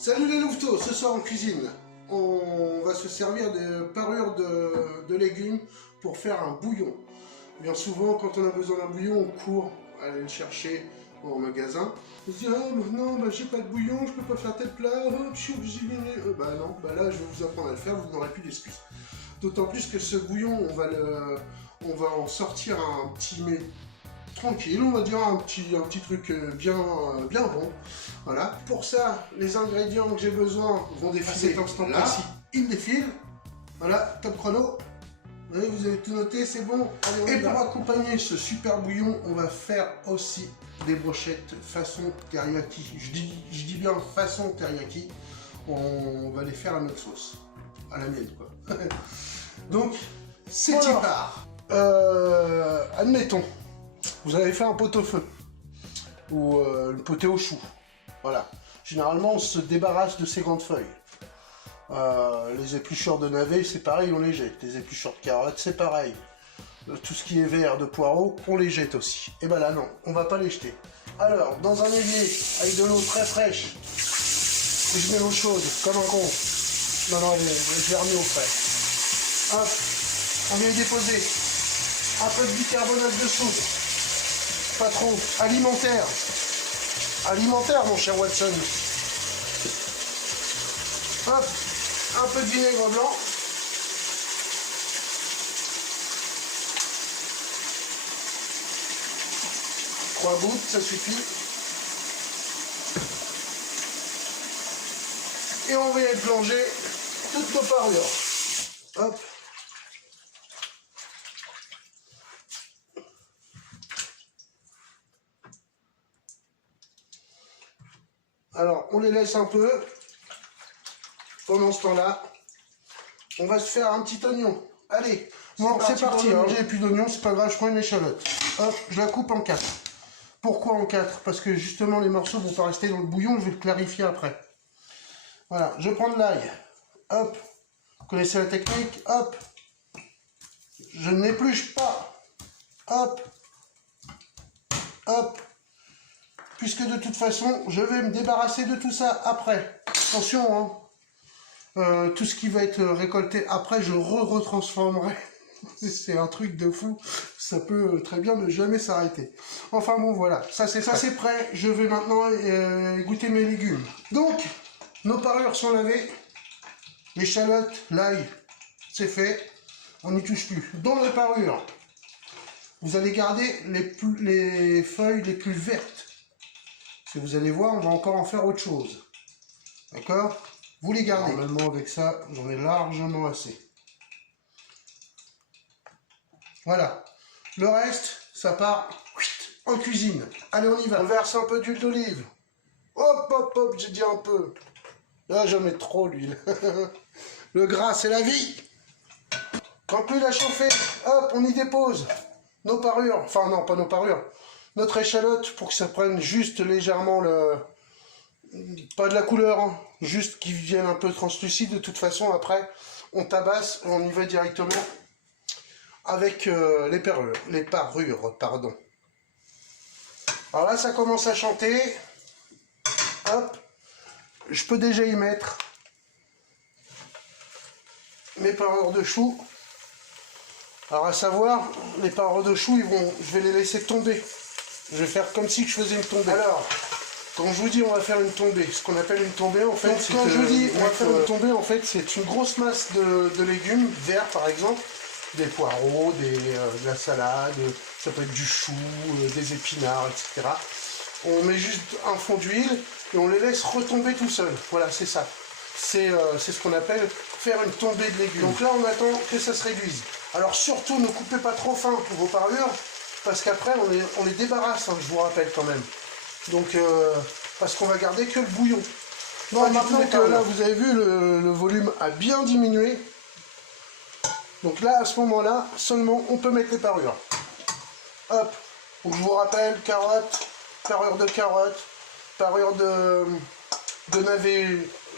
Salut les louveteaux, ce soir en cuisine, on va se servir de parures de légumes pour faire un bouillon. Bien souvent, quand on a besoin d'un bouillon, on court aller le chercher en magasin. On se dit, ah non, bah, j'ai pas de bouillon, je peux pas faire tel plat, je suis obligé de... Bah non, bah là je vais vous apprendre à le faire, vous n'aurez plus d'excuses. D'autant plus que ce bouillon, on va en sortir un petit mets tranquille, on va dire un petit truc bien bon. Voilà. Pour ça, les ingrédients que j'ai besoin vont défiler là. Ils défilent. Voilà, top chrono. Vous avez tout noté, c'est bon. Allez, et pour accompagner ce super bouillon, on va faire aussi des brochettes façon teriyaki. Je dis bien façon teriyaki. On va les faire à notre sauce. À la mienne, quoi. Donc, c'est part. Admettons, vous avez fait un pot-au-feu. Ou une potée au chou. Voilà. Généralement, on se débarrasse de ces grandes feuilles. Les épluchures de navets, c'est pareil, on les jette. Les épluchures de carottes, c'est pareil. Tout ce qui est vert de poireaux, on les jette aussi. Et ben là, non, on va pas les jeter. Alors, dans un évier, avec de l'eau très fraîche, je mets l'eau chaude, comme un con. Non, je l'ai remis au frais. Hop, on vient y déposer un peu de bicarbonate de soude. Pas trop. Alimentaire. Alimentaire, mon cher Watson. Hop, un peu de vinaigre blanc. Trois gouttes, ça suffit. Et on va y plonger toutes nos parures. Hop. Alors, on les laisse un peu. Pendant ce temps-là, on va se faire un petit oignon. Allez, bon, c'est parti. Alors, j'ai plus d'oignon, c'est pas grave, je prends une échalote. Hop, je la coupe en 4. Pourquoi en 4? Parce que justement, les morceaux vont pas rester dans le bouillon, je vais le clarifier après. Voilà, je prends de l'ail. Hop, vous connaissez la technique. Hop, je n'épluche pas. Hop, hop. Puisque de toute façon, je vais me débarrasser de tout ça après. Attention, hein. Tout ce qui va être récolté après, je retransformerai. C'est un truc de fou. Ça peut très bien ne jamais s'arrêter. Enfin bon, voilà. Ça c'est prêt. Je vais maintenant goûter mes légumes. Donc, nos parures sont lavées. L'échalote, l'ail, c'est fait. On n'y touche plus. Dans les parures, vous allez garder les feuilles les plus vertes. Parce que vous allez voir, on va encore en faire autre chose. D'accord ? Vous les gardez. Normalement, avec ça, j'en ai largement assez. Voilà. Le reste, ça part en cuisine. Allez, on y va. On verse un peu d'huile d'olive. Hop, hop, hop, j'ai dit un peu. Là, j'en mets trop, l'huile. Le gras, c'est la vie. Quand l'huile a chauffé, hop, on y dépose nos parures. Enfin, non, pas nos parures. Notre échalote, pour que ça prenne juste légèrement le... Pas de la couleur, hein. Juste qu'ils viennent un peu translucides. De toute façon, après, on tabasse et on y va directement avec les parures, pardon. Alors là, ça commence à chanter. Hop, je peux déjà y mettre mes parures de choux. Alors à savoir, les parures de choux, je vais les laisser tomber. Je vais faire comme si je faisais une tombée. Alors, quand je vous dis on va faire une tombée, ce qu'on appelle une tombée en fait, quand je vous dis on va faire une tombée en fait, c'est une grosse masse de légumes verts par exemple, des poireaux, de la salade, ça peut être du chou, des épinards, etc. On met juste un fond d'huile et on les laisse retomber tout seul. Voilà, c'est ça. C'est ce qu'on appelle faire une tombée de légumes. Donc là on attend que ça se réduise. Alors surtout ne coupez pas trop fin pour vos parures, parce qu'après on les débarrasse, hein, je vous rappelle quand même. Donc, parce qu'on va garder que le bouillon. Non, maintenant que là, vous avez vu, le volume a bien diminué. Donc là, à ce moment-là, seulement, on peut mettre les parures. Hop. Donc, je vous rappelle, carottes, parure de carottes, parure de navet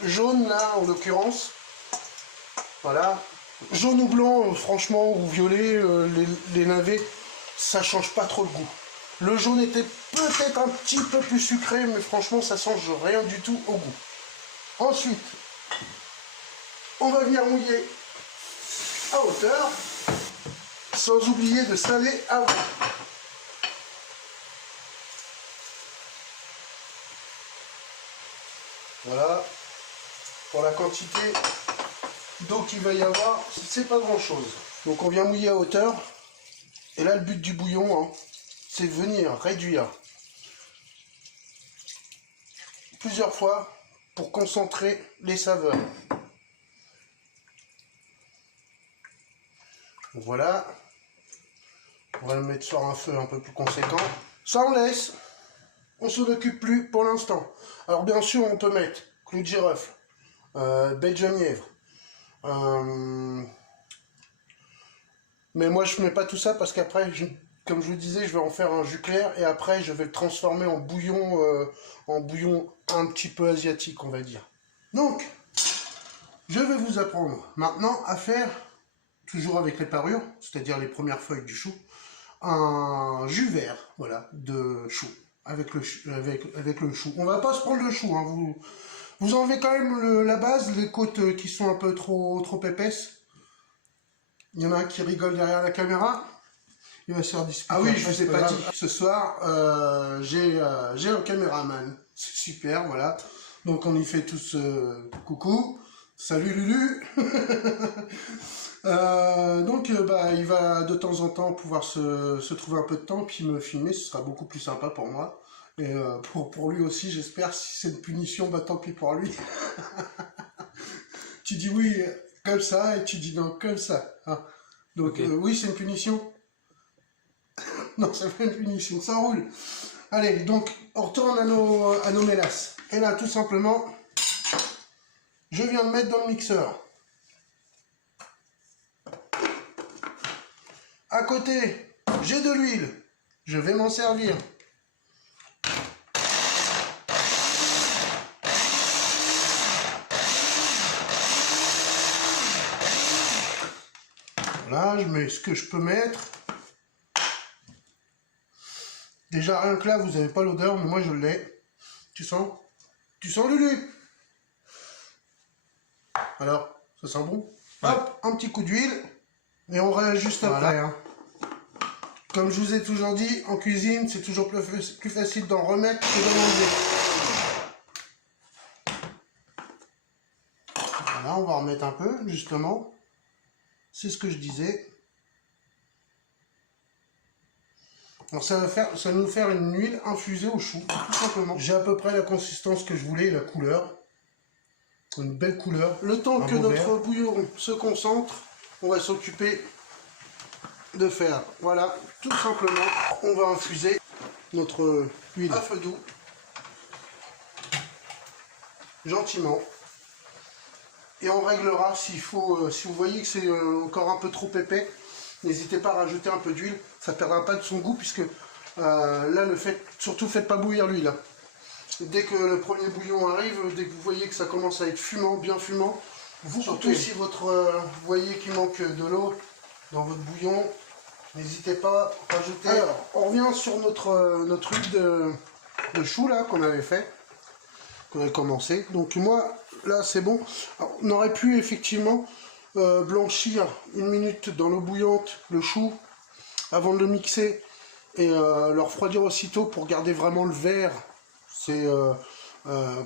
jaune, là, en l'occurrence. Voilà. Jaune ou blanc, franchement, ou violet, les navets, ça change pas trop le goût. Le jaune était peut-être un petit peu plus sucré, mais franchement, ça change rien du tout au goût. Ensuite, on va venir mouiller à hauteur, sans oublier de saler avant. Voilà, pour la quantité d'eau qu'il va y avoir, c'est pas grand chose. Donc on vient mouiller à hauteur, et là le but du bouillon, hein, c'est de venir réduire plusieurs fois pour concentrer les saveurs. Donc voilà, on va le mettre sur un feu un peu plus conséquent. Ça on laisse, on s'en occupe plus pour l'instant. Alors bien sûr on peut mettre clou de girofle, baie de genièvre, mais moi je mets pas tout ça parce qu'après, comme je vous disais, je vais en faire un jus clair et après je vais le transformer en bouillon un petit peu asiatique, on va dire. Donc, je vais vous apprendre maintenant à faire, toujours avec les parures, c'est-à-dire les premières feuilles du chou, un jus vert, voilà, de chou, avec le chou. On va pas se prendre le chou, hein, vous enlevez quand même la base, les côtes qui sont un peu trop épaisses. Il y en a un qui rigole derrière la caméra. Il va se faire disputer. Ah oui, je vous ai pas dit. Ce soir, j'ai un caméraman. C'est super, voilà. Donc on y fait tous coucou. Salut Lulu. Donc il va de temps en temps pouvoir se trouver un peu de temps puis me filmer. Ce sera beaucoup plus sympa pour moi. Et pour lui aussi, j'espère. Si c'est une punition, bah tant pis pour lui. Tu dis oui comme ça et tu dis non comme ça. Hein. Donc okay. Oui, c'est une punition. Non, c'est pas une punition, ça roule. Allez, donc on retourne à nos mélasses. Et là, tout simplement, je viens de mettre dans le mixeur. À côté, j'ai de l'huile. Je vais m'en servir. Là, je mets ce que je peux mettre. Déjà, rien que là, vous n'avez pas l'odeur, mais moi, je l'ai. Tu sens? Tu sens, Lulu? Alors, ça sent bon? Ouais. Hop, un petit coup d'huile. Et on réajuste après. Voilà. Hein. Comme je vous ai toujours dit, en cuisine, c'est toujours plus facile d'en remettre que d'en enlever. Voilà, on va remettre un peu, justement. C'est ce que je disais. Alors ça va nous faire une huile infusée au chou, tout simplement. J'ai à peu près la consistance que je voulais et la couleur. Une belle couleur. Le temps que notre bouillon se concentre, on va s'occuper de faire, voilà, tout simplement, on va infuser notre huile à feu doux, gentiment. Et on réglera s'il faut, si vous voyez que c'est encore un peu trop épais, n'hésitez pas à rajouter un peu d'huile, ça ne perdra pas de son goût puisque là, surtout faites pas bouillir l'huile. Hein. Dès que le premier bouillon arrive, dès que vous voyez que ça commence à être fumant, bien fumant, surtout si vous voyez qu'il manque de l'eau dans votre bouillon, n'hésitez pas à rajouter. Alors, on revient sur notre huile de chou là qu'on avait fait, qu'on avait commencé. Donc moi, là c'est bon. Alors, on aurait pu effectivement blanchir 1 minute dans l'eau bouillante le chou avant de le mixer et le refroidir aussitôt pour garder vraiment le vert. C'est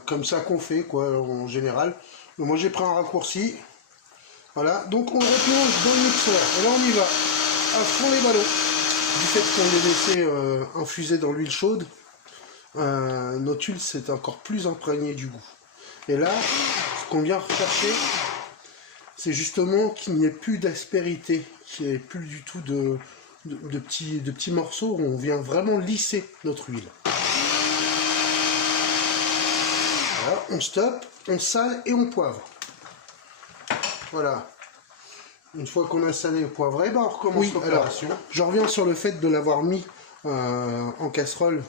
comme ça qu'on fait quoi en général. Donc, moi j'ai pris un raccourci. Voilà, donc on le replonge dans le mixeur. Et là on y va à fond les ballons. Du fait qu'on les laissait infuser dans l'huile chaude, notre huile s'est encore plus imprégnée du goût. Et là, ce qu'on vient rechercher, c'est justement qu'il n'y ait plus d'aspérité, qu'il n'y ait plus du tout de petits morceaux. On vient vraiment lisser notre huile. Voilà, on stoppe, on sale et on poivre. Voilà. Une fois qu'on a salé et poivré, ben on recommence l'opération. Je reviens sur le fait de l'avoir mis en casserole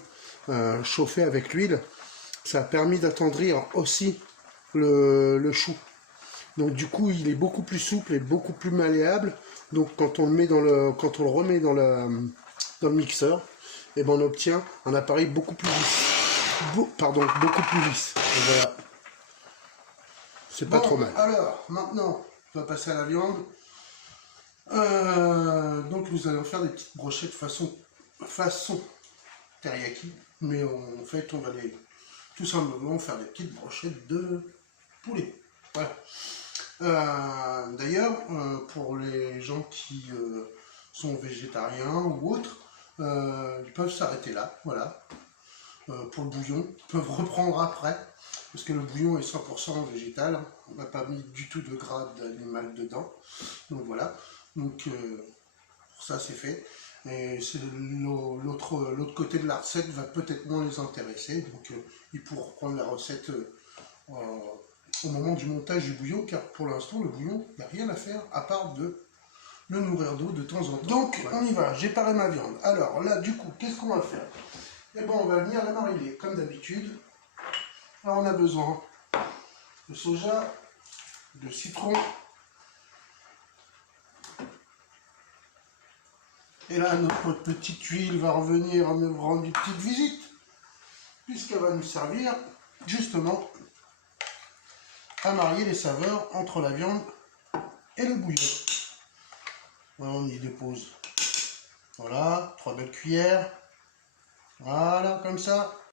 chauffée avec l'huile. Ça a permis d'attendrir aussi le chou. Donc du coup, il est beaucoup plus souple et beaucoup plus malléable. Donc quand on le met quand on le remet dans le mixeur, et ben on obtient un appareil beaucoup plus lisse. Beaucoup plus lisse. Et voilà. c'est pas trop mal. Alors, maintenant, on va passer à la viande. Donc nous allons faire des petites brochettes façon teriyaki. Mais en fait, on va tout simplement faire des petites brochettes de poulet. Voilà. D'ailleurs, pour les gens qui sont végétariens ou autres, ils peuvent s'arrêter là, voilà. Pour le bouillon, ils peuvent reprendre après, parce que le bouillon est 100% végétal, on n'a pas mis du tout de gras d'animal dedans, donc voilà, donc pour ça c'est fait, et l'autre côté de la recette va peut-être moins les intéresser, donc ils pourront prendre la recette au moment du montage du bouillon, car pour l'instant le bouillon, il n'y a rien à faire à part de le nourrir d'eau de temps en temps. Donc voilà. On y va, j'ai paré ma viande. Alors là du coup, qu'est-ce qu'on va faire? Et bon, on va venir la mariner comme d'habitude. Alors on a besoin de soja, de citron. Et là, notre petite huile va revenir me rendre une petite visite, puisqu'elle va nous servir justement à marier les saveurs entre la viande et le bouillon. Voilà, on y dépose. Voilà, 3 belles cuillères. Voilà, comme ça.